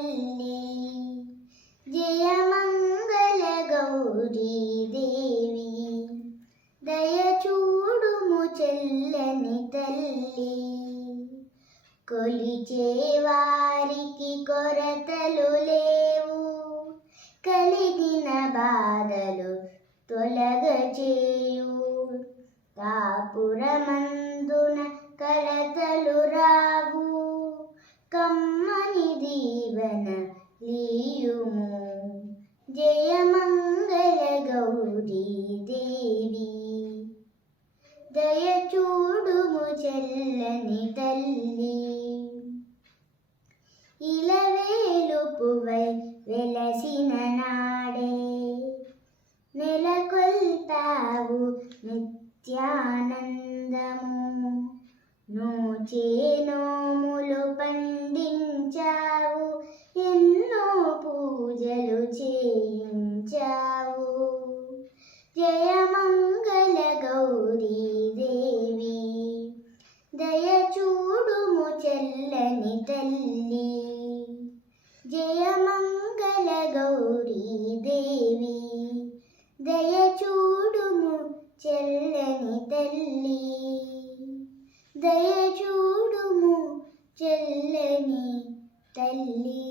తల్లి. జయమంగళ గౌరీ దేవి, దయచూడుము చెల్లని తల్లి. కొలిచే వారికి కొరతలు లేవు, కలిగిన బాధలు తొలగచేయు. కాపురమందున కలతలు రావు, కమ్మని దీవెన లీయుము. జయమంగళ గౌరీ దేవి, దయచూడుము చెల్లని తల్లి. ఇలవేలుపువై వెలసిన నాడే, నెలకొల్పావు నిత్యానందము. నోచే నోములు పండించావు, ఎన్నో పూజలు చేయించావు. జయమంగళ గౌరీ దేవి, దయచూడుము చెల్లని తల్లి. జయమంగళ గౌరీ దేవి, దయచూడుము చెల్లని తల్లి. దయచూడుము చెల్లని తల్లి.